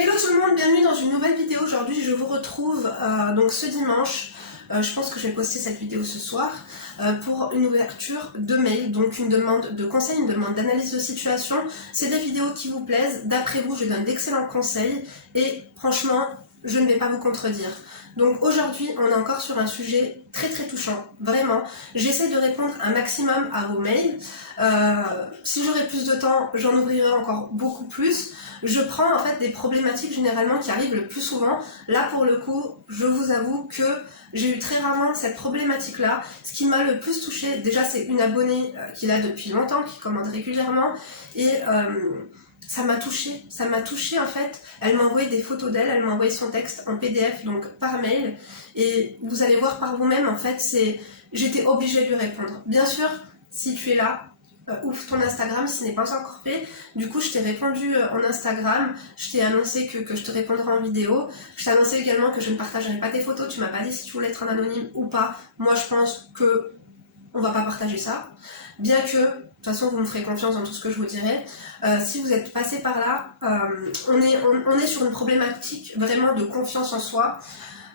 Hello tout le monde, bienvenue dans une nouvelle vidéo. Aujourd'hui je vous retrouve donc ce dimanche, je pense que je vais poster cette vidéo ce soir, pour une ouverture de mail, donc une demande de conseil, une demande d'analyse de situation. C'est des vidéos qui vous plaisent, d'après vous je donne d'excellents conseils et franchement je ne vais pas vous contredire. Donc aujourd'hui on est encore sur un sujet très touchant, vraiment. J'essaie de répondre un maximum à vos mails. Si j'aurais plus de temps, j'en ouvrirai encore beaucoup plus. Je prends en fait des problématiques généralement qui arrivent le plus souvent. Là pour le coup, je vous avoue que j'ai eu très rarement cette problématique là. Ce qui m'a le plus touché, déjà c'est une abonnée qui l'a depuis longtemps, qui commande régulièrement et ça m'a touché en fait. Elle m'a envoyé des photos d'elle, elle m'a envoyé son texte en PDF, donc par mail. Et vous allez voir par vous-même en fait, j'étais obligée de lui répondre. Bien sûr, si tu es là, ouvre ton Instagram si ce n'est pas encore fait. Du coup je t'ai répondu en Instagram, je t'ai annoncé que je te répondrai en vidéo, je t'ai annoncé également que je ne partagerai pas tes photos. Tu m'as pas dit si tu voulais être un anonyme ou pas. Moi je pense que on va pas partager ça, bien que de toute façon vous me ferez confiance dans tout ce que je vous dirai. Si vous êtes passé par là, on est sur une problématique vraiment de confiance en soi,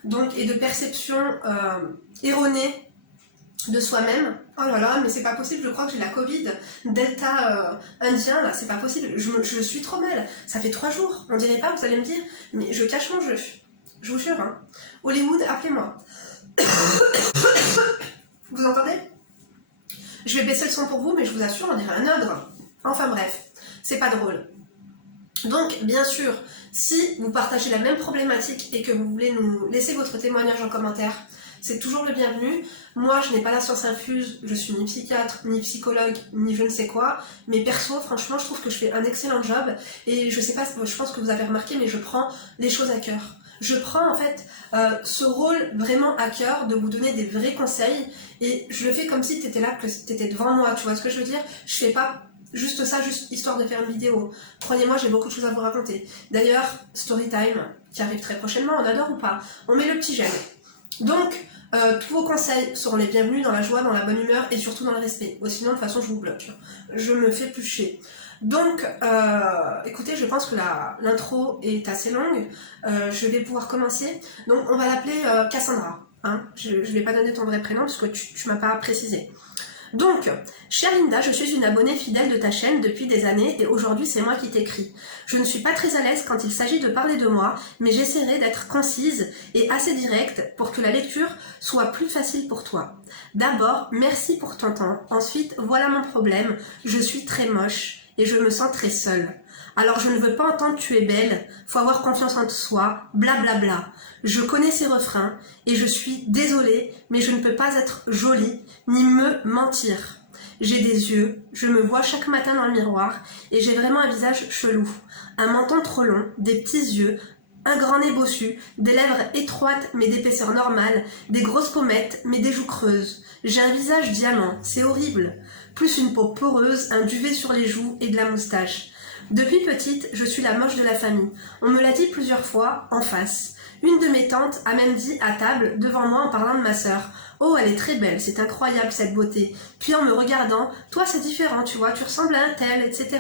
donc, et de perception erronée de soi-même. Oh là là, mais c'est pas possible, je crois que j'ai la Covid Delta indien là, c'est pas possible, je suis trop mal, ça fait 3 jours, on dirait pas, vous allez me dire, mais je cache mon jeu, je vous jure, hein. Hollywood, appelez-moi. Vous entendez? Je vais baisser le son pour vous, mais je vous assure, on dirait un ogre. Enfin bref, c'est pas drôle. Donc, bien sûr, si vous partagez la même problématique et que vous voulez nous laisser votre témoignage en commentaire, c'est toujours le bienvenu. Moi, je n'ai pas la science infuse, je suis ni psychiatre, ni psychologue, ni je ne sais quoi, mais perso, franchement, je trouve que je fais un excellent job, et je sais pas, je pense que vous avez remarqué, mais je prends les choses à cœur. Je prends en fait ce rôle vraiment à cœur de vous donner des vrais conseils, et je le fais comme si tu étais là, que tu étais devant moi, tu vois ce que je veux dire? Je fais pas juste ça, juste histoire de faire une vidéo. Croyez-moi, j'ai beaucoup de choses à vous raconter. D'ailleurs, Storytime, qui arrive très prochainement, on adore ou pas? On met le petit j'aime. Donc, tous vos conseils seront les bienvenus, dans la joie, dans la bonne humeur et surtout dans le respect. Ou sinon, de toute façon, je vous bloque. Je me fais plus chier. Donc, écoutez, je pense que l'intro est assez longue. Je vais pouvoir commencer. Donc, on va l'appeler Cassandra. Hein, je vais pas donner ton vrai prénom parce que tu m'as pas précisé. Donc, chère Linda, je suis une abonnée fidèle de ta chaîne depuis des années et aujourd'hui c'est moi qui t'écris. Je ne suis pas très à l'aise quand il s'agit de parler de moi, mais j'essaierai d'être concise et assez directe pour que la lecture soit plus facile pour toi. D'abord, merci pour ton temps. Ensuite, voilà mon problème. Je suis très moche et je me sens très seule. Alors je ne veux pas entendre tu es belle, faut avoir confiance en soi, blablabla. Bla bla. Je connais ces refrains et je suis désolée, mais je ne peux pas être jolie ni me mentir. J'ai des yeux, je me vois chaque matin dans le miroir et j'ai vraiment un visage chelou. Un menton trop long, des petits yeux, un grand nez bossu, des lèvres étroites mais d'épaisseur normale, des grosses pommettes mais des joues creuses. J'ai un visage diamant, c'est horrible. Plus une peau poreuse, un duvet sur les joues et de la moustache. Depuis petite, je suis la moche de la famille. On me l'a dit plusieurs fois, en face. Une de mes tantes a même dit à table, devant moi en parlant de ma sœur. Oh, elle est très belle, c'est incroyable cette beauté. Puis en me regardant, toi c'est différent, tu vois, tu ressembles à un tel, etc.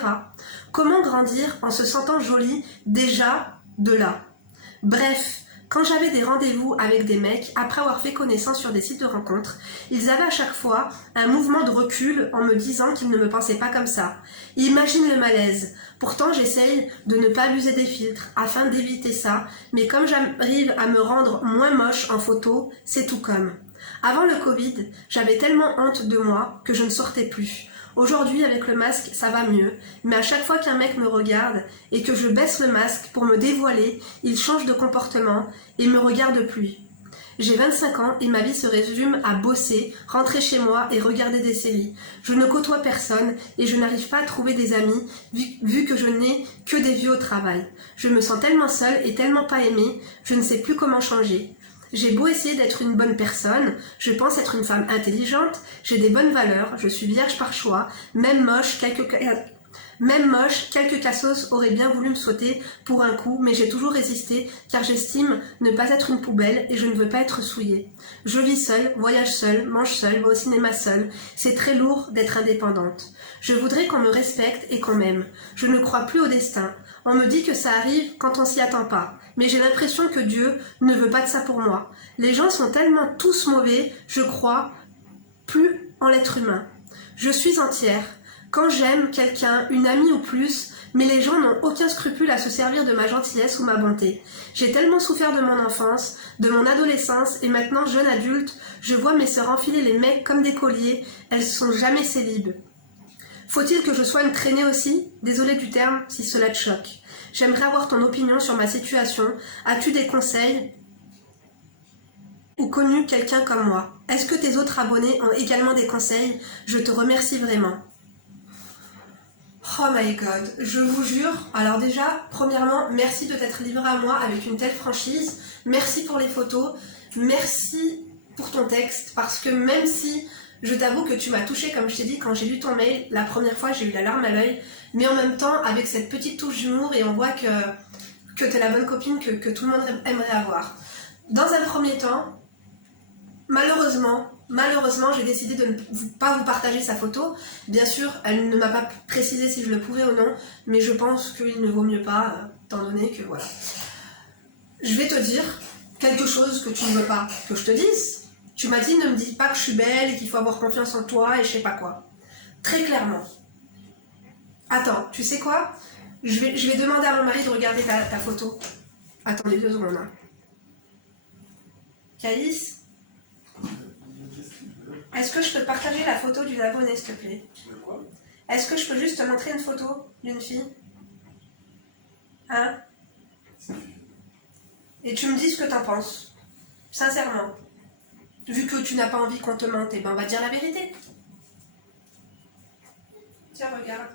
Comment grandir en se sentant jolie déjà de là? Bref. Quand j'avais des rendez-vous avec des mecs, après avoir fait connaissance sur des sites de rencontres, ils avaient à chaque fois un mouvement de recul en me disant qu'ils ne me pensaient pas comme ça. Imagine le malaise. Pourtant, j'essaye de ne pas abuser des filtres afin d'éviter ça, mais comme j'arrive à me rendre moins moche en photo, c'est tout comme. Avant le Covid, j'avais tellement honte de moi que je ne sortais plus. Aujourd'hui, avec le masque, ça va mieux, mais à chaque fois qu'un mec me regarde et que je baisse le masque pour me dévoiler, il change de comportement et me regarde plus. J'ai 25 ans et ma vie se résume à bosser, rentrer chez moi et regarder des séries. Je ne côtoie personne et je n'arrive pas à trouver des amis vu que je n'ai que des vieux au travail. Je me sens tellement seule et tellement pas aimée, je ne sais plus comment changer. J'ai beau essayer d'être une bonne personne, je pense être une femme intelligente, j'ai des bonnes valeurs, je suis vierge par choix, même moche, quelques cassos auraient bien voulu me sauter pour un coup, mais j'ai toujours résisté car j'estime ne pas être une poubelle et je ne veux pas être souillée. Je vis seule, voyage seule, mange seule, vais au cinéma seule. C'est très lourd d'être indépendante. Je voudrais qu'on me respecte et qu'on m'aime. Je ne crois plus au destin. On me dit que ça arrive quand on s'y attend pas. Mais j'ai l'impression que Dieu ne veut pas de ça pour moi. Les gens sont tellement tous mauvais, je crois, plus en l'être humain. Je suis entière. Quand j'aime quelqu'un, une amie ou plus, mais les gens n'ont aucun scrupule à se servir de ma gentillesse ou ma bonté. J'ai tellement souffert de mon enfance, de mon adolescence, et maintenant, jeune adulte, je vois mes sœurs enfiler les mecs comme des colliers, elles sont jamais célibes. Faut-il que je sois une traînée aussi? Désolée du terme, si cela te choque. J'aimerais avoir ton opinion sur ma situation. As-tu des conseils ou connu quelqu'un comme moi? Est-ce que tes autres abonnés ont également des conseils? Je te remercie vraiment. Oh my god, je vous jure, alors déjà, premièrement, merci de t'être livré à moi avec une telle franchise, merci pour les photos, merci pour ton texte, parce que même si je t'avoue que tu m'as touchée, comme je t'ai dit, quand j'ai lu ton mail, la première fois j'ai eu la larme à l'œil, mais en même temps, avec cette petite touche d'humour, et on voit que t'es la bonne copine que tout le monde aimerait avoir. Dans un premier temps, malheureusement, j'ai décidé de ne pas vous partager sa photo. Bien sûr, elle ne m'a pas précisé si je le pouvais ou non, mais je pense qu'il ne vaut mieux pas, étant donné que voilà. Je vais te dire quelque chose que tu ne veux pas que je te dise. Tu m'as dit ne me dis pas que je suis belle et qu'il faut avoir confiance en toi et je sais pas quoi. Très clairement. Attends, tu sais quoi? Je vais demander à mon mari de regarder ta photo. Attendez 2 secondes. Hein. Caïs? Est-ce que je peux te partager la photo d'une abonnée, s'il te plaît? Est-ce que je peux juste te montrer une photo d'une fille? Hein? Et tu me dis ce que t'en penses. Sincèrement. Vu que tu n'as pas envie qu'on te mente, eh ben on va dire la vérité. Tiens, regarde.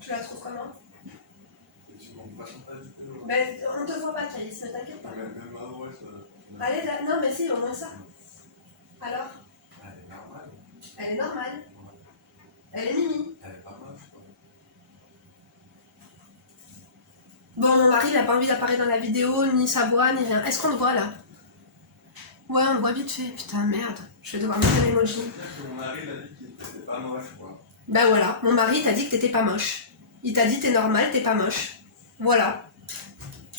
Tu la trouves comment? Ben, on te voit pas, Thaïs, ne t'inquiète pas. Allez, non, mais si, au moins ça. Alors? Elle est normale. Elle est normale. Elle est mimi. Elle est pas moche, quoi. Bon, mon mari n'a pas envie d'apparaître dans la vidéo, ni sa voix, ni rien. Est-ce qu'on le voit là? Ouais, on le voit vite fait. Putain, merde. Je vais devoir mettre un emoji. Mon mari t'a dit qu'il était pas moche, quoi. Ben voilà, mon mari t'a dit que t'étais pas moche. Il t'a dit t'es normal, t'es pas moche. Voilà.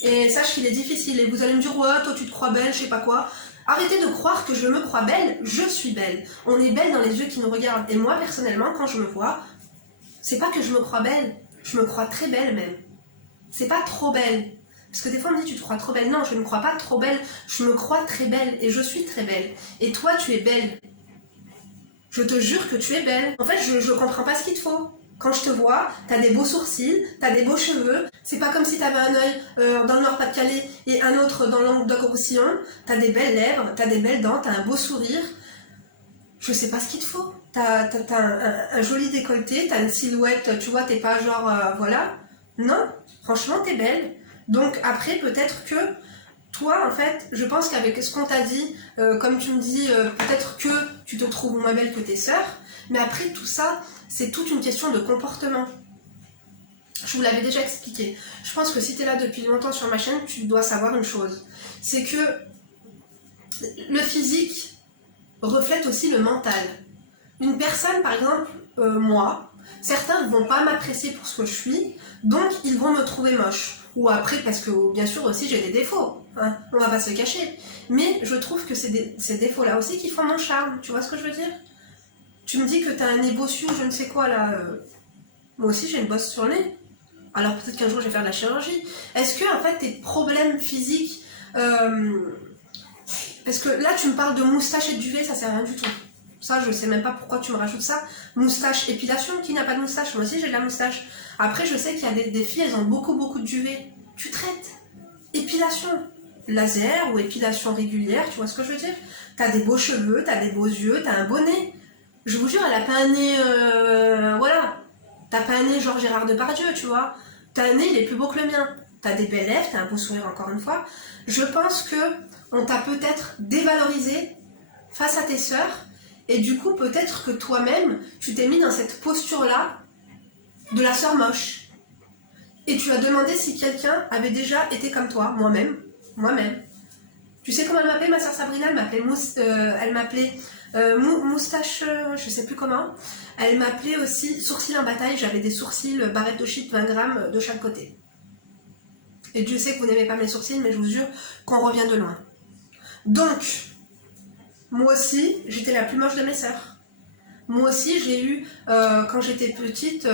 Et sache qu'il est difficile. Et vous allez me dire, ouais, toi tu te crois belle, je sais pas quoi. Arrêtez de croire que je me crois belle, je suis belle. On est belle dans les yeux qui nous regardent. Et moi, personnellement, quand je me vois, c'est pas que je me crois belle, je me crois très belle même. C'est pas trop belle. Parce que des fois on me dit tu te crois trop belle. Non, je ne me crois pas trop belle, je me crois très belle et je suis très belle. Et toi tu es belle. Je te jure que tu es belle. En fait je comprends pas ce qu'il te faut. Quand je te vois, t'as des beaux sourcils, t'as des beaux cheveux. C'est pas comme si t'avais un œil dans le Nord-Pas-de-Calais et un autre dans Languedoc-Roussillon. T'as des belles lèvres, t'as des belles dents, t'as un beau sourire. Je sais pas ce qu'il te faut. T'as un joli décolleté, t'as une silhouette, tu vois, t'es pas genre, voilà. Non, franchement, t'es belle. Donc après, peut-être que toi, en fait, je pense qu'avec ce qu'on t'a dit, comme tu me dis, peut-être que tu te trouves moins belle que tes sœurs, mais après, tout ça, c'est toute une question de comportement. Je vous l'avais déjà expliqué. Je pense que si t'es là depuis longtemps sur ma chaîne, tu dois savoir une chose. C'est que le physique reflète aussi le mental. Une personne, par exemple, moi, certains ne vont pas m'apprécier pour ce que je suis, donc ils vont me trouver moche. Ou après, parce que bien sûr aussi j'ai des défauts, hein, on va pas se cacher. Mais je trouve que c'est ces défauts-là aussi qui font mon charme, tu vois ce que je veux dire? Tu me dis que t'as un nez bossu, je ne sais quoi là. Moi aussi j'ai une bosse sur le nez. Alors peut-être qu'un jour je vais faire de la chirurgie. Est-ce que en fait tes problèmes physiques... Parce que là tu me parles de moustache et de duvet, ça sert à rien du tout. Ça, je sais même pas pourquoi tu me rajoutes ça. Moustache, épilation, qui n'a pas de moustache? Moi aussi, j'ai de la moustache. Après, je sais qu'il y a des filles, elles ont beaucoup de duvet. Tu traites. Épilation. Laser ou épilation régulière, tu vois ce que je veux dire? T'as des beaux cheveux, t'as des beaux yeux, t'as un beau nez. Je vous jure, elle a pas un nez... voilà. T'as pas un nez genre Gérard Depardieu, tu vois. T'as un nez, il est plus beau que le mien. T'as des belles lèvres, t'as un beau sourire encore une fois. Je pense que on t'a peut-être dévalorisé face à tes sœurs. Et du coup, peut-être que toi-même, tu t'es mis dans cette posture-là de la sœur moche. Et tu as demandé si quelqu'un avait déjà été comme toi, moi-même. Tu sais comment elle m'appelait, ma sœur Sabrina? Elle m'appelait Moustache, je sais plus comment. Elle m'appelait aussi sourcils en bataille. J'avais des sourcils barrettes de shit 20 grammes de chaque côté. Et Dieu sait que vous n'aimez pas mes sourcils, mais je vous jure qu'on revient de loin. Donc, moi aussi, j'étais la plus moche de mes sœurs. Moi aussi, j'ai eu, quand j'étais petite,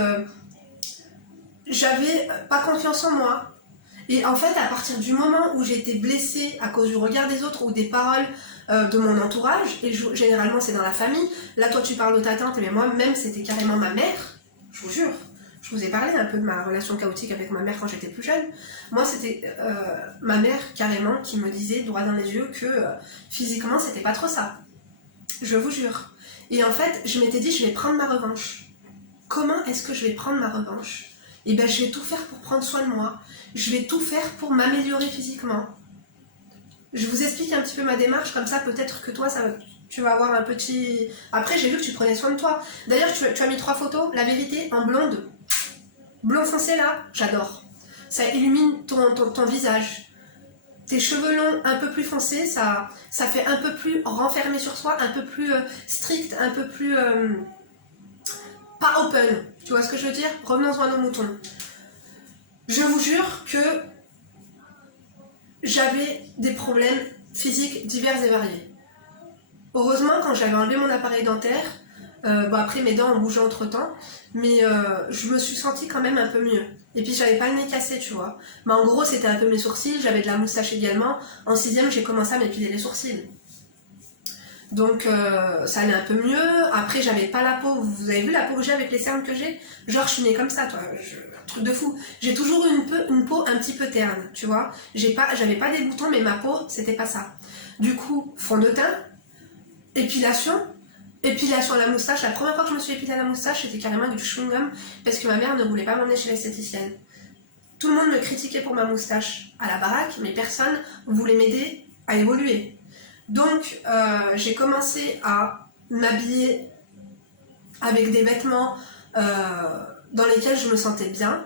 j'avais pas confiance en moi. Et en fait, à partir du moment où j'ai été blessée à cause du regard des autres ou des paroles de mon entourage, et généralement c'est dans la famille, là toi tu parles de ta tante, mais moi même c'était carrément ma mère, je vous jure. Je vous ai parlé un peu de ma relation chaotique avec ma mère quand j'étais plus jeune. Moi c'était ma mère carrément qui me disait droit dans les yeux que physiquement c'était pas trop ça. Je vous jure. Et en fait, je m'étais dit je vais prendre ma revanche. Comment est-ce que je vais prendre ma revanche? Et bien je vais tout faire pour prendre soin de moi. Je vais tout faire pour m'améliorer physiquement. Je vous explique un petit peu ma démarche, comme ça peut-être que toi, tu vas avoir un petit... Après, j'ai vu que tu prenais soin de toi. D'ailleurs, tu as mis 3 photos, la vérité, en blonde. Blond foncé là, j'adore. Ça illumine ton visage. Tes cheveux longs un peu plus foncés, ça fait un peu plus renfermé sur soi, un peu plus strict, un peu plus... pas open. Tu vois ce que je veux dire? Revenons-en à nos moutons. Je vous jure que j'avais des problèmes physiques divers et variés. Heureusement, quand j'avais enlevé mon appareil dentaire, après mes dents ont bougé entre temps, mais je me suis sentie quand même un peu mieux. Et puis j'avais pas le nez cassé, tu vois. Mais en gros, c'était un peu mes sourcils, j'avais de la moustache également. En 6e, j'ai commencé à m'épiler les sourcils. Donc ça allait un peu mieux. Après, j'avais pas la peau. Vous avez vu la peau que j'ai avec les cernes que j'ai? Genre, je suis née comme ça, toi. Un truc de fou. J'ai toujours eu une peau un petit peu terne, tu vois. J'avais pas des boutons, mais ma peau, c'était pas ça. Du coup, fond de teint, épilation à la moustache. La première fois que je me suis épilée à la moustache, c'était carrément avec du chewing-gum parce que ma mère ne voulait pas m'emmener chez l'esthéticienne. Tout le monde me critiquait pour ma moustache à la baraque, mais personne voulait m'aider à évoluer. Donc, j'ai commencé à m'habiller avec des vêtements dans lesquels je me sentais bien,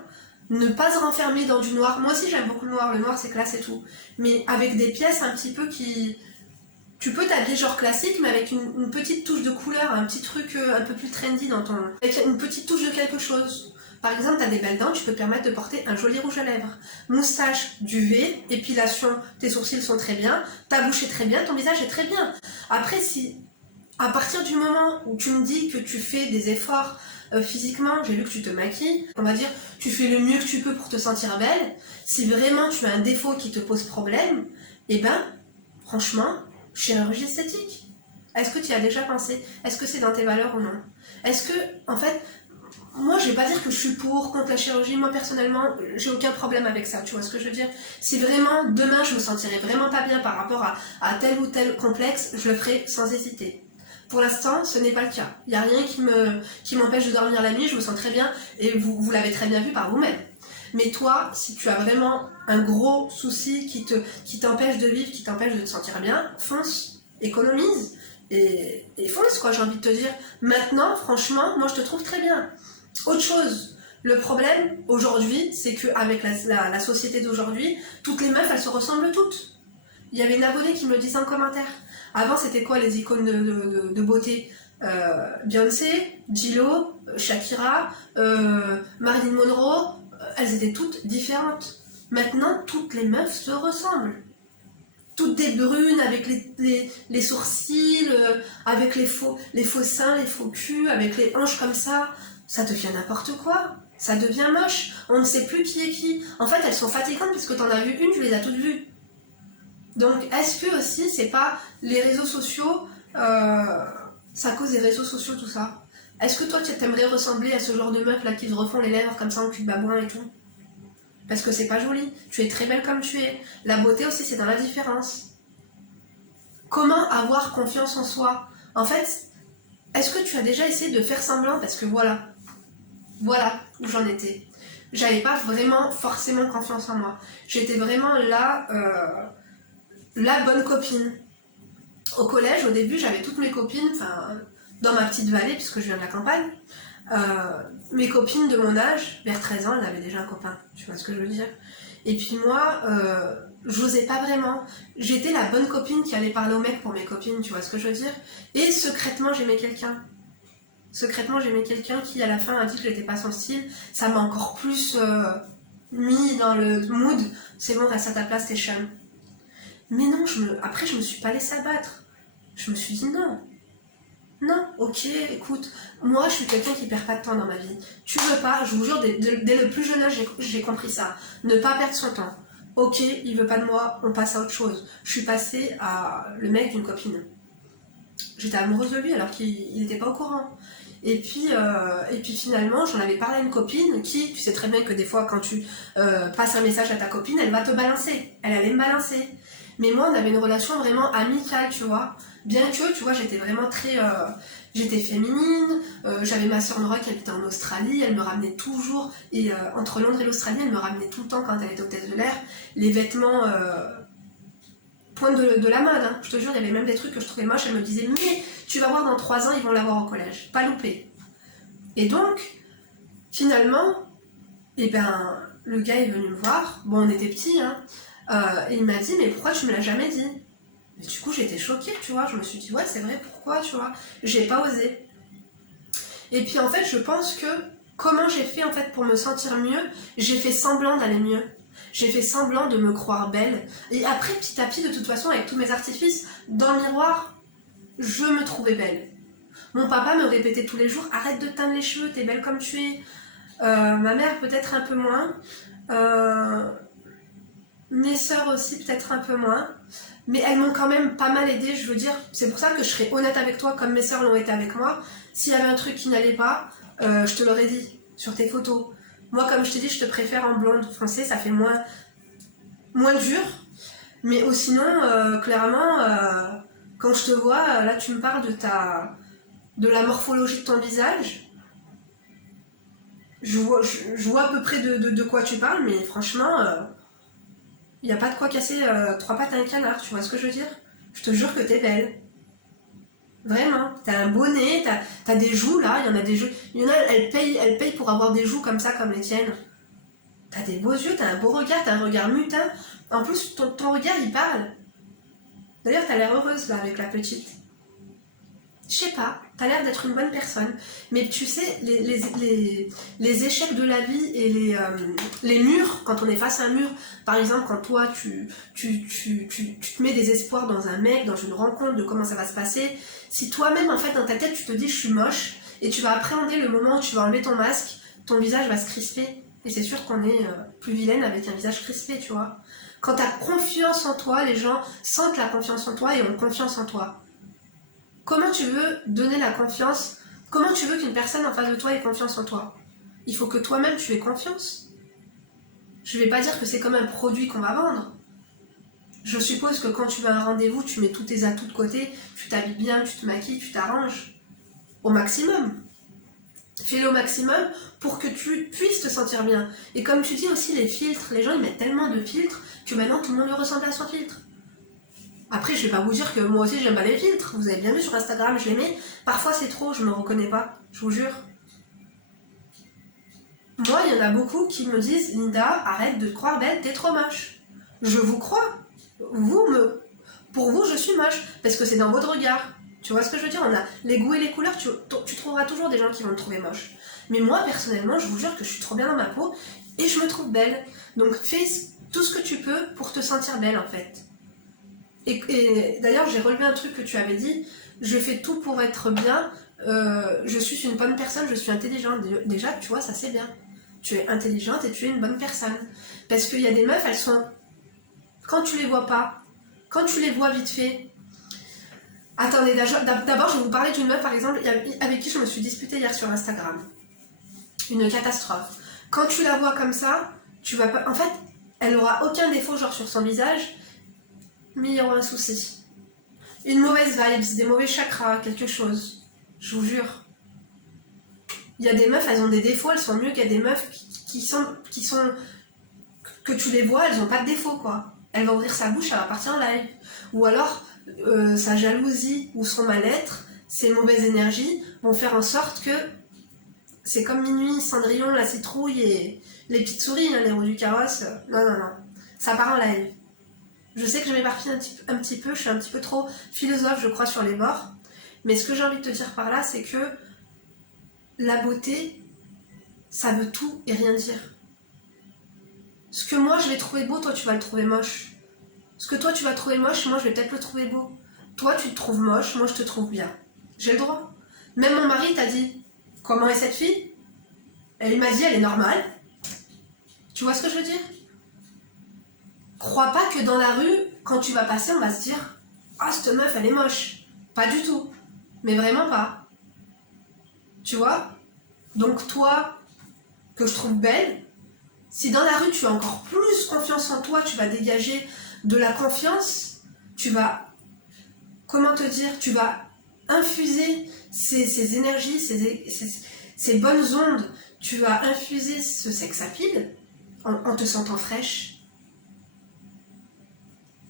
ne pas se renfermer dans du noir. Moi aussi, j'aime beaucoup le noir c'est classe et tout, mais avec des pièces un petit peu qui... Tu peux t'habiller genre classique, mais avec une petite touche de couleur, un petit truc un peu plus trendy dans ton... Avec une petite touche de quelque chose. Par exemple, tu as des belles dents, tu peux te permettre de porter un joli rouge à lèvres. Moustache, duvet, épilation, tes sourcils sont très bien, ta bouche est très bien, ton visage est très bien. Après, si à partir du moment où tu me dis que tu fais des efforts physiquement, j'ai vu que tu te maquilles, on va dire, tu fais le mieux que tu peux pour te sentir belle, si vraiment tu as un défaut qui te pose problème, eh ben, franchement, chirurgie esthétique. Est-ce que tu y as déjà pensé? Est-ce que c'est dans tes valeurs ou non? Est-ce que, en fait, moi je vais pas dire que je suis contre la chirurgie, moi personnellement, j'ai aucun problème avec ça, tu vois ce que je veux dire? Si vraiment, demain, je me sentirais vraiment pas bien par rapport à tel ou tel complexe, je le ferai sans hésiter. Pour l'instant, ce n'est pas le cas. Il n'y a rien qui m'empêche de dormir la nuit, je me sens très bien, et vous l'avez très bien vu par vous-même. Mais toi, si tu as vraiment un gros souci qui t'empêche de vivre, qui t'empêche de te sentir bien, fonce, économise, et fonce, quoi, j'ai envie de te dire. Maintenant, franchement, moi je te trouve très bien. Autre chose, le problème aujourd'hui, c'est qu'avec la société d'aujourd'hui, toutes les meufs, elles se ressemblent toutes. Il y avait une abonnée qui me le disait en commentaire. Avant, c'était quoi les icônes de beauté? Beyoncé, J.Lo, Shakira, Marilyn Monroe, elles étaient toutes différentes. Maintenant, toutes les meufs se ressemblent. Toutes des brunes, avec les sourcils, avec les faux seins, les faux culs, avec les hanches comme ça. Ça devient n'importe quoi. Ça devient moche. On ne sait plus qui est qui. En fait, elles sont fatigantes parce que t'en as vu une, tu les as toutes vues. Donc, est-ce que aussi, c'est pas les réseaux sociaux, ça cause des réseaux sociaux, tout ça? Est-ce que toi, tu aimerais ressembler à ce genre de meuf là qui se refont les lèvres comme ça en cul de babouin et tout? Parce que c'est pas joli. Tu es très belle comme tu es. La beauté aussi, c'est dans la différence. Comment avoir confiance en soi? En fait, est-ce que tu as déjà essayé de faire semblant? Parce que voilà où j'en étais. J'avais pas vraiment forcément confiance en moi. J'étais vraiment là, la bonne copine. Au collège, au début, j'avais toutes mes copines, enfin, dans ma petite vallée, puisque je viens de la campagne. mes copines de mon âge, vers 13 ans, elles avaient déjà un copain, tu vois ce que je veux dire. Et puis moi, j'osais pas vraiment. J'étais la bonne copine qui allait parler au mec pour mes copines, tu vois ce que je veux dire. Et secrètement, j'aimais quelqu'un. Secrètement, j'aimais quelqu'un qui, à la fin, a dit que j'étais pas son style. Ça m'a encore plus mis dans le mood. C'est bon, reste à ta place, t'es chum. Mais non, après, je me suis pas laissée abattre. Je me suis dit non. Non, ok, écoute, moi je suis quelqu'un qui perd pas de temps dans ma vie. Tu veux pas, je vous jure, dès le plus jeune âge, j'ai compris ça. Ne pas perdre son temps. Ok, il veut pas de moi, on passe à autre chose. Je suis passée à le mec d'une copine. J'étais amoureuse de lui alors qu'il n'était pas au courant. Et puis finalement, j'en avais parlé à une copine qui, tu sais très bien que des fois, quand tu passes un message à ta copine, elle va te balancer. Elle allait me balancer. Mais moi, on avait une relation vraiment amicale, tu vois. Bien que, tu vois, j'étais vraiment très... j'étais féminine, j'avais ma soeur Nora qui habitait en Australie, elle me ramenait toujours, et entre Londres et l'Australie, elle me ramenait tout le temps quand elle était hôtesse de l'air, les vêtements pointe de la mode, hein. Je te jure, il y avait même des trucs que je trouvais moches, elle me disait, mais tu vas voir dans 3 ans, ils vont l'avoir au collège, pas loupé. Et donc, finalement, eh ben, le gars est venu me voir, bon, on était petits, hein, et il m'a dit, mais pourquoi tu me l'as jamais dit? Et du coup, j'étais choquée, tu vois. Je me suis dit, ouais, c'est vrai, pourquoi, tu vois. J'ai pas osé. Et puis, en fait, je pense que comment j'ai fait, en fait, pour me sentir mieux, j'ai fait semblant d'aller mieux. J'ai fait semblant de me croire belle. Et après, petit à petit, de toute façon, avec tous mes artifices, dans le miroir, je me trouvais belle. Mon papa me répétait tous les jours, arrête de teindre les cheveux, t'es belle comme tu es. Ma mère, peut-être un peu moins. Mes sœurs aussi, peut-être un peu moins. Mais elles m'ont quand même pas mal aidée, je veux dire. C'est pour ça que je serais honnête avec toi, comme mes sœurs l'ont été avec moi. S'il y avait un truc qui n'allait pas, je te l'aurais dit sur tes photos. Moi, comme je t'ai dit, je te préfère en blonde foncée, ça fait moins dur. Mais sinon, clairement, quand je te vois, là tu me parles de la morphologie de ton visage. Je vois à peu près de quoi tu parles, mais franchement... il n'y a pas de quoi casser 3 pattes à un canard, tu vois ce que je veux dire? Je te jure que t'es belle. Vraiment. T'as un beau nez, t'as des joues là, il y en a des joues. Il y en a, elles payent pour avoir des joues comme ça, comme les tiennes. T'as des beaux yeux, t'as un beau regard, t'as un regard mutin. En plus, ton regard, il parle. D'ailleurs, t'as l'air heureuse là avec la petite. Je sais pas, t'as l'air d'être une bonne personne. Mais tu sais, les échecs de la vie et les murs, quand on est face à un mur, par exemple, quand toi, tu te mets des espoirs dans un mec, dans une rencontre, de comment ça va se passer, si toi-même, en fait, dans ta tête, tu te dis « je suis moche », et tu vas appréhender le moment où tu vas enlever ton masque, ton visage va se crisper. Et c'est sûr qu'on est plus vilaine avec un visage crispé, tu vois. Quand t'as confiance en toi, les gens sentent la confiance en toi et ont confiance en toi. Comment tu veux donner la confiance? Comment tu veux qu'une personne en face de toi ait confiance en toi? Il faut que toi-même tu aies confiance. Je vais pas dire que c'est comme un produit qu'on va vendre. Je suppose que quand tu vas à un rendez-vous, tu mets tous tes atouts de côté, tu t'habilles bien, tu te maquilles, tu t'arranges. Au maximum. Fais-le au maximum pour que tu puisses te sentir bien. Et comme tu dis aussi, les filtres, les gens ils mettent tellement de filtres que maintenant tout le monde lui ressemble à son filtre. Après, je vais pas vous dire que moi aussi j'aime pas les filtres. Vous avez bien vu sur Instagram, je les mets. Parfois c'est trop, je me reconnais pas. Je vous jure. Moi, il y en a beaucoup qui me disent Linda, arrête de te croire belle, t'es trop moche. Je vous crois. Pour vous, je suis moche. Parce que c'est dans votre regard. Tu vois ce que je veux dire? On a les goûts et les couleurs. Tu trouveras toujours des gens qui vont me trouver moche. Mais moi, personnellement, je vous jure que je suis trop bien dans ma peau et je me trouve belle. Donc fais tout ce que tu peux pour te sentir belle en fait. Et d'ailleurs, j'ai relevé un truc que tu avais dit, je fais tout pour être bien, je suis une bonne personne, je suis intelligente. Déjà, tu vois, ça c'est bien. Tu es intelligente et tu es une bonne personne. Parce qu'il y a des meufs, elles sont... Quand tu les vois pas, quand tu les vois vite fait... Attendez, d'abord, je vais vous parler d'une meuf, par exemple, avec qui je me suis disputée hier sur Instagram. Une catastrophe. Quand tu la vois comme ça, tu vas pas... En fait, elle aura aucun défaut, genre, sur son visage... mais il y aura un souci. Une mauvaise vibes, des mauvais chakras, quelque chose. Je vous jure. Il y a des meufs, elles ont des défauts, elles sont mieux qu'il y a des meufs qui sont... que tu les vois, elles ont pas de défauts, quoi. Elle va ouvrir sa bouche, elle va partir en live. Ou alors, sa jalousie ou son mal-être, ses mauvaises énergies vont faire en sorte que C'est comme Minuit, Cendrillon, la citrouille et les petites souris, hein, les roues du carrosse. Non, non, non. Ça part en live. Je sais que je m'éparpille un petit peu, je suis un petit peu trop philosophe, je crois, sur les bords. Mais ce que j'ai envie de te dire par là, c'est que la beauté, ça veut tout et rien dire. Ce que moi je vais trouver beau, toi tu vas le trouver moche. Ce que toi tu vas trouver moche, moi je vais peut-être le trouver beau. Toi tu te trouves moche, moi je te trouve bien. J'ai le droit. Même mon mari t'a dit, comment est cette fille? Et il m'a dit, elle est normale. Tu vois ce que je veux dire? Crois pas que dans la rue, quand tu vas passer, on va se dire, ah cette meuf elle est moche. Pas du tout. Mais vraiment pas. Tu vois? Donc toi, que je trouve belle, si dans la rue tu as encore plus confiance en toi, tu vas dégager de la confiance, tu vas, comment te dire, tu vas infuser ces énergies, ces bonnes ondes, tu vas infuser ce sex appeal en te sentant fraîche.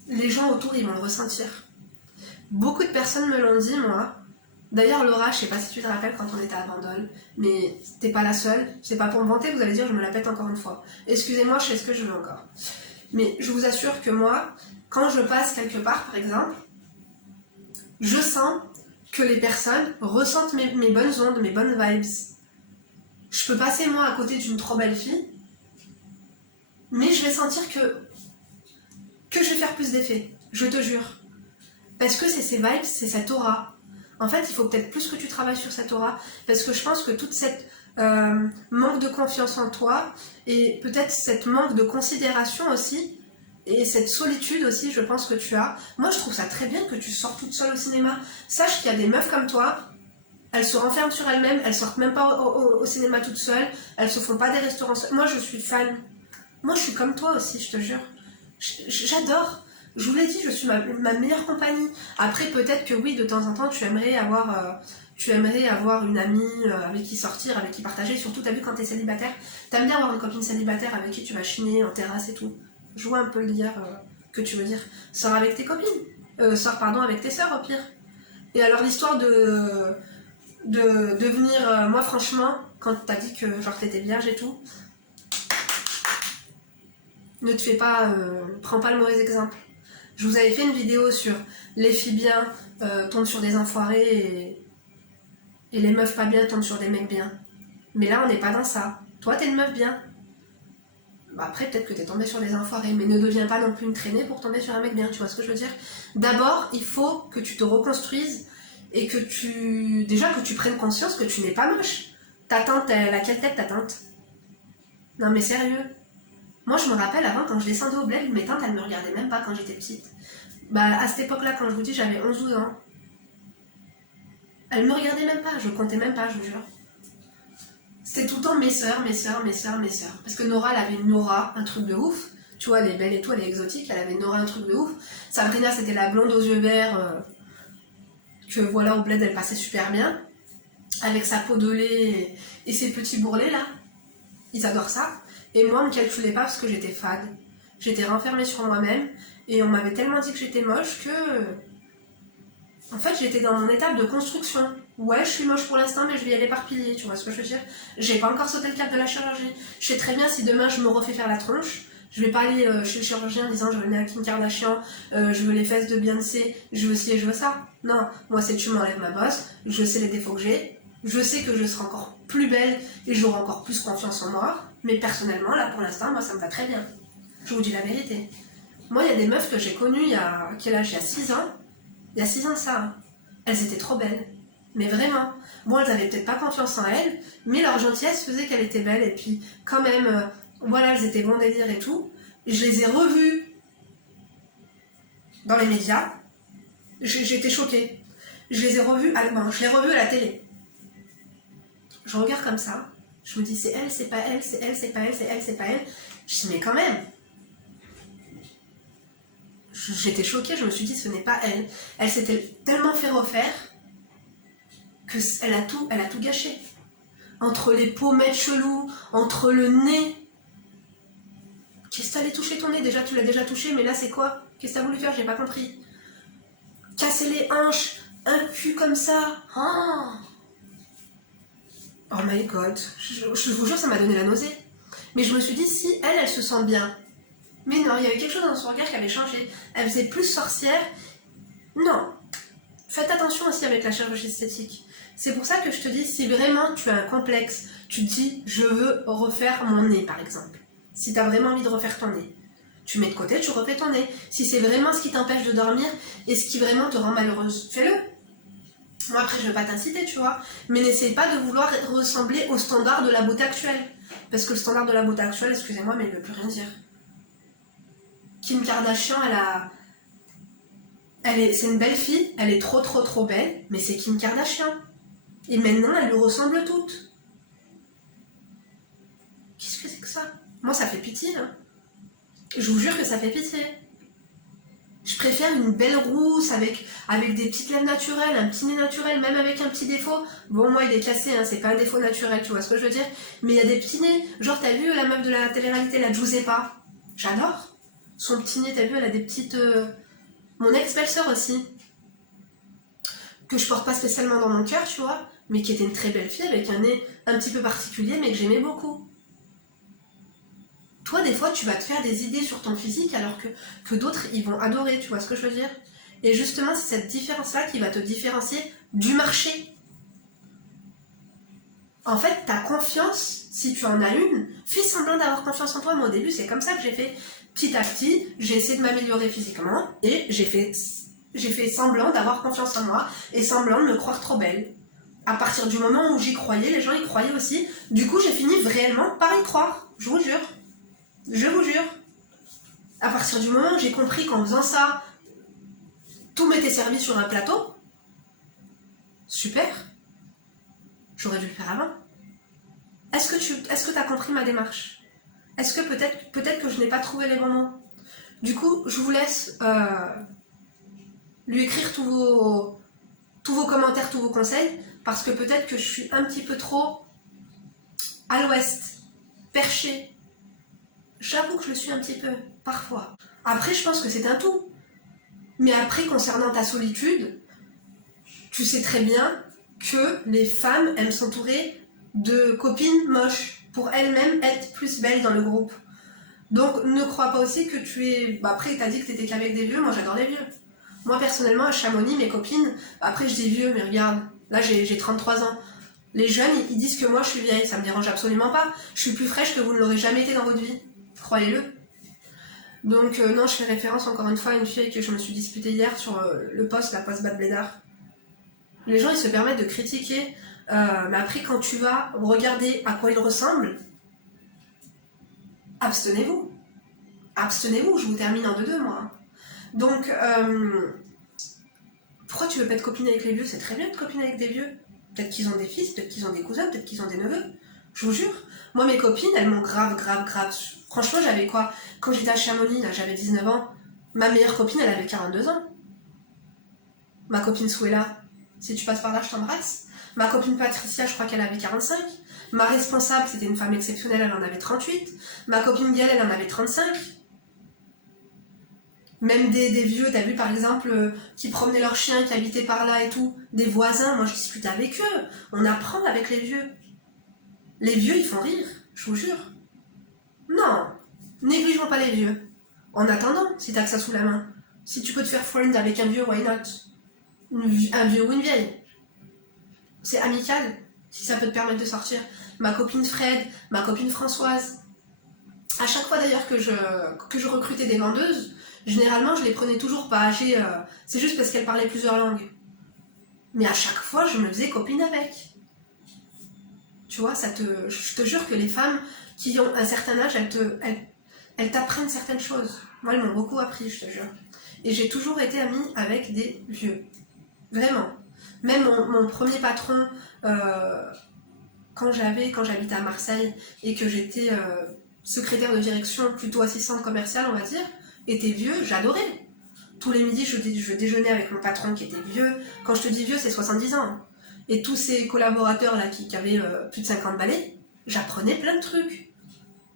Les gens autour, ils vont le ressentir. Beaucoup de personnes me l'ont dit, moi. D'ailleurs, Laura, je sais pas si tu te rappelles quand on était à Bandol, mais t'es pas la seule. C'est pas pour me vanter, vous allez dire, je me la pète encore une fois. Excusez-moi, je fais ce que je veux encore. Mais je vous assure que moi, quand je passe quelque part, par exemple, je sens que les personnes ressentent mes bonnes ondes, mes bonnes vibes. Je peux passer, moi, à côté d'une trop belle fille, mais je vais sentir que je vais faire plus d'effet. Je te jure. Parce que c'est ces vibes, c'est cette aura. En fait, il faut peut-être plus que tu travailles sur cette aura, parce que je pense que toute cette manque de confiance en toi, et peut-être cette manque de considération aussi, et cette solitude aussi, je pense que tu as. Moi, je trouve ça très bien que tu sors toute seule au cinéma. Sache qu'il y a des meufs comme toi, elles se renferment sur elles-mêmes, elles sortent même pas au cinéma toutes seules, elles se font pas des restaurants seules. Moi, je suis fan. Moi, je suis comme toi aussi, je te jure. J'adore. Je vous l'ai dit, je suis ma meilleure compagnie. Après, peut-être que oui, de temps en temps, tu aimerais avoir une amie avec qui sortir, avec qui partager. Surtout, t'as vu, quand t'es célibataire, t'aimes bien avoir une copine célibataire avec qui tu vas chiner en terrasse et tout. Je vois un peu le dire que tu veux dire. Sors avec tes copines. Sors, pardon, avec tes sœurs, au pire. Et alors, l'histoire de venir... moi, franchement, quand t'as dit que genre t'étais vierge et tout, ne te fais pas... prends pas le mauvais exemple. Je vous avais fait une vidéo sur les filles bien tombent sur des enfoirés et les meufs pas bien tombent sur des mecs bien. Mais là, on n'est pas dans ça. Toi, t'es une meuf bien. Bah après, peut-être que t'es tombée sur des enfoirés, mais ne deviens pas non plus une traînée pour tomber sur un mec bien, tu vois ce que je veux dire? D'abord, il faut que tu te reconstruises et que tu prennes conscience que tu n'es pas moche. Ta tante, elle a quelle tête, ta tante? Non mais sérieux. Moi, je me rappelle avant, quand je descendais au bled, mes tantes, elles me regardaient même pas quand j'étais petite. Bah, à cette époque-là, quand je vous dis, j'avais 11-12 ans. Elles me regardaient même pas, je comptais même pas, je vous jure. C'était tout le temps mes sœurs. Parce que Nora, elle avait une aura, un truc de ouf. Tu vois, elle est belle et tout, elle est exotique, elle avait une aura, un truc de ouf. Sabrina, c'était la blonde aux yeux verts, que voilà, au bled, elle passait super bien. Avec sa peau de lait et ses petits bourrelets, là. Ils adorent ça. Et moi, on me calculait pas parce que j'étais fade. J'étais renfermée sur moi-même et on m'avait tellement dit que j'étais moche que... En fait, j'étais dans mon étape de construction. Ouais, je suis moche pour l'instant, mais je vais y aller éparpiller, tu vois ce que je veux dire? J'ai pas encore sauté le cap de la chirurgie. Je sais très bien, si demain je me refais faire la tronche, je vais pas aller chez le chirurgien en disant je veux le Kim Kardashian, je veux les fesses de Beyoncé, je veux ci et je veux ça. Non, moi c'est tu m'enlèves ma bosse, je sais les défauts que j'ai, je sais que je serai encore plus belle et j'aurai encore plus confiance en moi, mais personnellement, là pour l'instant, moi ça me va très bien. Je vous dis la vérité. Moi, il y a des meufs que j'ai connues il y a 6 ans. Il y a 6 ans de ça. Hein. Elles étaient trop belles. Mais vraiment. Bon, elles avaient peut-être pas confiance en elles, mais leur gentillesse faisait qu'elles étaient belles. Et puis, quand même, voilà, elles étaient bon délire et tout. Je les ai revues dans les médias. J'étais choquée. Je les ai revues à la télé. Je regarde comme ça. Je me dis, c'est elle, c'est pas elle, c'est elle, c'est pas elle, c'est elle, c'est pas elle. Je dis, mais quand même. J'étais choquée, je me suis dit, ce n'est pas elle. Elle s'était tellement fait refaire qu'elle a tout gâché. Entre les pommettes cheloues, entre le nez. Qu'est-ce que t'allais toucher ton nez? Déjà, tu l'as déjà touché, mais là, c'est quoi? Qu'est-ce que t'as voulu faire? J'ai pas compris. Casser les hanches, un cul comme ça. Oh, Oh my god, je vous jure, ça m'a donné la nausée. Mais je me suis dit, si elle se sent bien. Mais non, il y avait quelque chose dans son regard qui avait changé. Elle faisait plus sorcière. Non. Faites attention aussi avec la chirurgie esthétique. C'est pour ça que je te dis, si vraiment tu as un complexe, tu te dis, je veux refaire mon nez par exemple. Si tu as vraiment envie de refaire ton nez, tu mets de côté, tu refais ton nez. Si c'est vraiment ce qui t'empêche de dormir et ce qui vraiment te rend malheureuse, fais-le. Moi après je ne vais pas t'inciter, tu vois, mais n'essaye pas de vouloir ressembler au standard de la beauté actuelle. Parce que le standard de la beauté actuelle, excusez-moi, mais il ne veut plus rien dire. Kim Kardashian, c'est une belle fille, elle est trop belle, mais c'est Kim Kardashian. Et maintenant, elle lui ressemble toutes. Qu'est-ce que c'est que ça? Moi, ça fait pitié, hein. Je vous jure que ça fait pitié. Je préfère une belle rousse avec des petites lèvres naturelles, un petit nez naturel, même avec un petit défaut. Bon, moi, il est classé, hein, c'est pas un défaut naturel, tu vois ce que je veux dire. Mais il y a des petits nez. Genre, t'as vu la meuf de la télé-réalité, la Giuseppa? J'adore. Son petit nez, t'as vu, elle a des petites... Mon ex-belle-sœur aussi. Que je porte pas spécialement dans mon cœur, tu vois, mais qui était une très belle fille avec un nez un petit peu particulier, mais que j'aimais beaucoup. Toi, des fois, tu vas te faire des idées sur ton physique alors que d'autres, ils vont adorer, tu vois ce que je veux dire? Et justement, c'est cette différence-là qui va te différencier du marché. En fait, ta confiance, si tu en as une, fais semblant d'avoir confiance en toi. Moi, au début, c'est comme ça que j'ai fait. Petit à petit, j'ai essayé de m'améliorer physiquement et j'ai fait semblant d'avoir confiance en moi et semblant de me croire trop belle. À partir du moment où j'y croyais, les gens y croyaient aussi. Du coup, j'ai fini réellement par y croire. Je vous jure. Je vous jure. À partir du moment où j'ai compris qu'en faisant ça, tout m'était servi sur un plateau, super. J'aurais dû le faire avant. Est-ce que tu as compris ma démarche? Est-ce que peut-être que je n'ai pas trouvé les bons mots? Du coup, je vous laisse lui écrire tous vos commentaires, tous vos conseils, parce que peut-être que je suis un petit peu trop à l'ouest, perchée. J'avoue que je le suis un petit peu, parfois. Après, je pense que c'est un tout. Mais après, concernant ta solitude, tu sais très bien que les femmes aiment s'entourer de copines moches pour elles-mêmes être plus belles dans le groupe. Donc, ne crois pas aussi que tu es... Bah, après, t'as dit que t'étais qu'avec des vieux, moi j'adore les vieux. Moi, personnellement, à Chamonix, mes copines, après je dis vieux, mais regarde, là j'ai 33 ans. Les jeunes, ils disent que moi je suis vieille, ça me dérange absolument pas. Je suis plus fraîche que vous ne l'aurez jamais été dans votre vie. Croyez-le. Donc non, je fais référence encore une fois à une fille avec qui je me suis disputée hier sur le post, la post Bad Blédard. Les gens, ils se permettent de critiquer, mais après, quand tu vas regarder à quoi ils ressemblent, abstenez-vous. Abstenez-vous, je vous termine en 2-2, moi. Donc, pourquoi tu veux pas être copine avec les vieux? C'est très bien de copine avec des vieux. Peut-être qu'ils ont des fils, peut-être qu'ils ont des cousins, peut-être qu'ils ont des neveux. Je vous jure. Moi, mes copines, elles m'ont grave. Franchement, j'avais quoi? Quand j'étais à Chamonix, là, j'avais 19 ans. Ma meilleure copine, elle avait 42 ans. Ma copine Souela, si tu passes par là, je t'embrasse. Ma copine Patricia, je crois qu'elle avait 45. Ma responsable, c'était une femme exceptionnelle, elle en avait 38. Ma copine Gaëlle, elle en avait 35. Même des vieux, t'as vu par exemple, qui promenaient leurs chiens, qui habitaient par là et tout. Des voisins, moi je discute avec eux. On apprend avec les vieux. Les vieux, ils font rire, je vous jure. Non, négligeons pas les vieux. En attendant, si t'as que ça sous la main. Si tu peux te faire friend avec un vieux, why not? Un vieux ou une vieille. C'est amical, si ça peut te permettre de sortir. Ma copine Fred, ma copine Françoise. À chaque fois d'ailleurs que je recrutais des vendeuses, généralement je les prenais toujours pas âgées, c'est juste parce qu'elles parlaient plusieurs langues. Mais à chaque fois je me faisais copine avec. Tu vois, je te jure que les femmes qui ont un certain âge, elles t'apprennent certaines choses. Moi, elles m'ont beaucoup appris, je te jure. Et j'ai toujours été amie avec des vieux. Vraiment. Même mon premier patron, quand j'habitais à Marseille et que j'étais secrétaire de direction, plutôt assistante commerciale, on va dire, était vieux, j'adorais. Tous les midis, je déjeunais avec mon patron qui était vieux. Quand je te dis vieux, c'est 70 ans. Et tous ces collaborateurs là qui avaient plus de 50 balais, j'apprenais plein de trucs.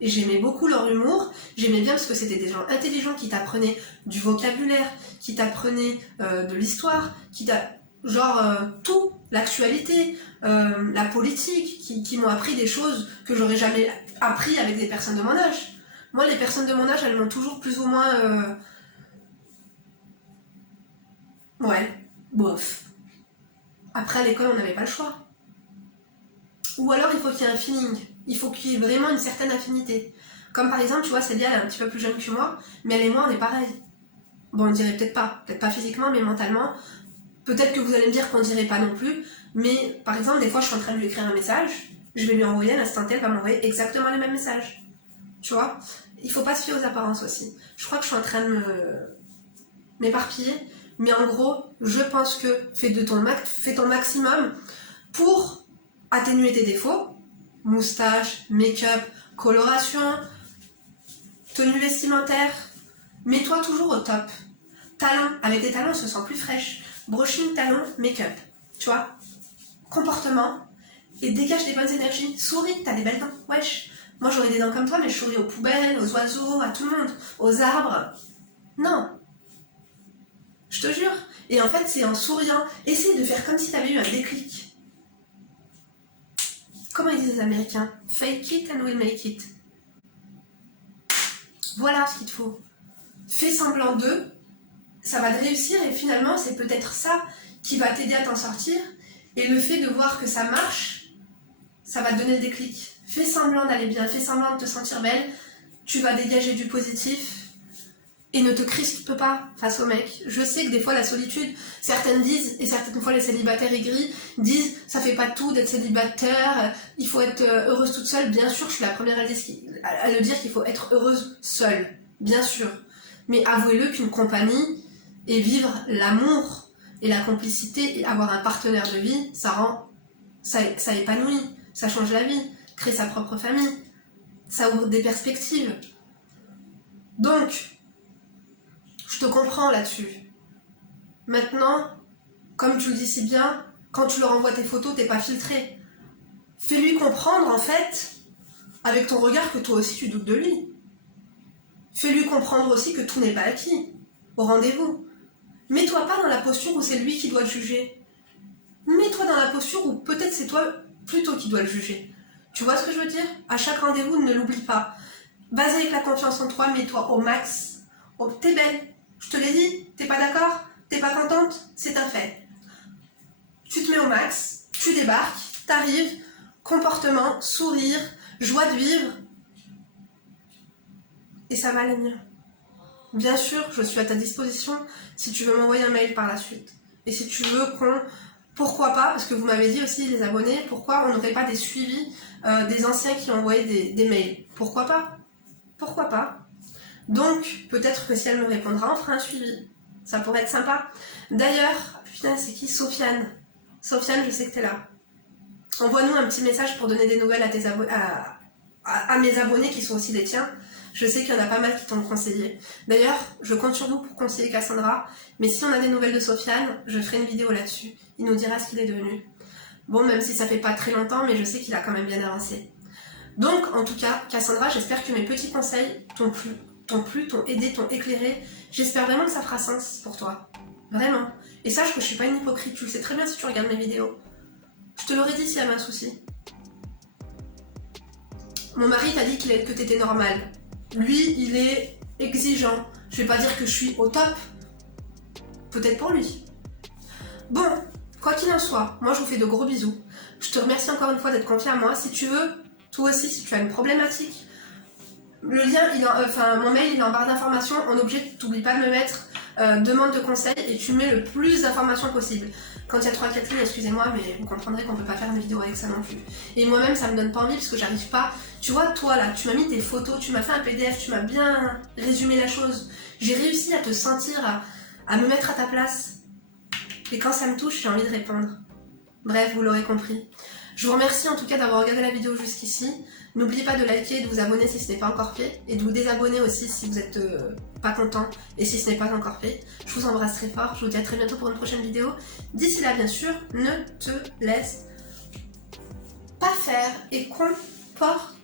Et j'aimais beaucoup leur humour, j'aimais bien parce que c'était des gens intelligents qui t'apprenaient du vocabulaire, qui t'apprenaient de l'histoire, genre tout, l'actualité, la politique, qui m'ont appris des choses que j'aurais jamais appris avec des personnes de mon âge. Moi, les personnes de mon âge, elles m'ont toujours plus ou moins... Ouais, bof. Après, à l'école, on n'avait pas le choix. Ou alors, il faut qu'il y ait un feeling. Il faut qu'il y ait vraiment une certaine affinité. Comme par exemple, tu vois, Célia, elle est un petit peu plus jeune que moi, mais elle et moi, on est pareil. Bon, on dirait peut-être pas physiquement, mais mentalement. Peut-être que vous allez me dire qu'on dirait pas non plus, mais par exemple, des fois, je suis en train de lui écrire un message, je vais lui envoyer, à l'instant T, elle va m'envoyer exactement le même message. Tu vois? Il faut pas se fier aux apparences aussi. Je crois que je suis en train de m'éparpiller, mais en gros, je pense que fais ton maximum pour atténuer tes défauts, moustache, make-up, coloration, tenue vestimentaire, mets-toi toujours au top. Talons, avec des talons, on se sent plus fraîche. Brushing, talons, make-up, tu vois. Comportement, et dégage des bonnes énergies. Souris, t'as des belles dents, wesh. Moi j'aurais des dents comme toi, mais je souris aux poubelles, aux oiseaux, à tout le monde, aux arbres. Non. Je te jure. Et en fait, c'est en souriant. Essaye de faire comme si t'avais eu un déclic. Comment ils disent les Américains? Fake it and we'll make it. Voilà ce qu'il te faut. Fais semblant d'eux, ça va te réussir et finalement, c'est peut-être ça qui va t'aider à t'en sortir. Et le fait de voir que ça marche, ça va te donner le déclic. Fais semblant d'aller bien, fais semblant de te sentir belle, tu vas dégager du positif et ne te crispe pas face au mec. Je sais que des fois la solitude, certaines disent, et certaines fois les célibataires aigris disent ça fait pas tout d'être célibataire, il faut être heureuse toute seule. Bien sûr, je suis la première à le dire qu'il faut être heureuse seule, bien sûr. Mais avouez-le qu'une compagnie et vivre l'amour et la complicité et avoir un partenaire de vie, ça épanouit, ça change la vie, créer sa propre famille, ça ouvre des perspectives. Donc, je te comprends là-dessus. Maintenant, comme tu le dis si bien, quand tu leur envoies tes photos, t'es pas filtré. Fais-lui comprendre, en fait, avec ton regard, que toi aussi tu doutes de lui. Fais-lui comprendre aussi que tout n'est pas acquis, au rendez-vous. Mets-toi pas dans la posture où c'est lui qui doit le juger. Mets-toi dans la posture où peut-être c'est toi plutôt qui dois le juger. Tu vois ce que je veux dire? À chaque rendez-vous, ne l'oublie pas. Basé avec la confiance en toi, mets-toi au max. Oh, t'es belle. Je te l'ai dit, t'es pas d'accord? T'es pas contente? C'est un fait. Tu te mets au max, tu débarques, t'arrives, comportement, sourire, joie de vivre, et ça va aller mieux. Bien sûr, je suis à ta disposition si tu veux m'envoyer un mail par la suite. Et si tu veux pourquoi pas, parce que vous m'avez dit aussi, les abonnés, pourquoi on n'aurait pas des suivis des anciens qui ont envoyé des mails? Pourquoi pas? Pourquoi pas? Donc, peut-être que si elle me répondra, on fera un suivi. Ça pourrait être sympa. D'ailleurs, putain, c'est qui? Sofiane. Sofiane, je sais que t'es là. Envoie-nous un petit message pour donner des nouvelles à mes abonnés qui sont aussi des tiens. Je sais qu'il y en a pas mal qui t'ont conseillé. D'ailleurs, je compte sur vous pour conseiller Cassandra. Mais si on a des nouvelles de Sofiane, je ferai une vidéo là-dessus. Il nous dira ce qu'il est devenu. Bon, même si ça fait pas très longtemps, mais je sais qu'il a quand même bien avancé. Donc, en tout cas, Cassandra, j'espère que mes petits conseils t'ont aidé, t'ont éclairé. J'espère vraiment que ça fera sens pour toi. Vraiment. Et sache que je suis pas une hypocrite. Tu le sais très bien si tu regardes mes vidéos. Je te l'aurais dit s'il y avait un souci. Mon mari t'a dit que t'étais normale. Lui, il est exigeant. Je vais pas dire que je suis au top. Peut-être pour lui. Bon, quoi qu'il en soit, moi je vous fais de gros bisous. Je te remercie encore une fois d'être confié à moi. Si tu veux, toi aussi, si tu as une problématique, le lien, mon mail, il est en barre d'informations. En objet, t'oublies pas de me mettre demande de conseil et tu mets le plus d'informations possible. Quand il y a 3-4 lignes, excusez-moi, mais vous comprendrez qu'on peut pas faire une vidéo avec ça non plus. Et moi-même, ça me donne pas envie parce que j'arrive pas. Tu vois, toi là, tu m'as mis tes photos, tu m'as fait un PDF, tu m'as bien résumé la chose. J'ai réussi à te sentir, à me mettre à ta place. Et quand ça me touche, j'ai envie de répondre. Bref, vous l'aurez compris. Je vous remercie en tout cas d'avoir regardé la vidéo jusqu'ici. N'oubliez pas de liker et de vous abonner si ce n'est pas encore fait. Et de vous désabonner aussi si vous n'êtes pas content et si ce n'est pas encore fait. Je vous embrasse très fort. Je vous dis à très bientôt pour une prochaine vidéo. D'ici là, bien sûr, ne te laisse pas faire. Et comportement.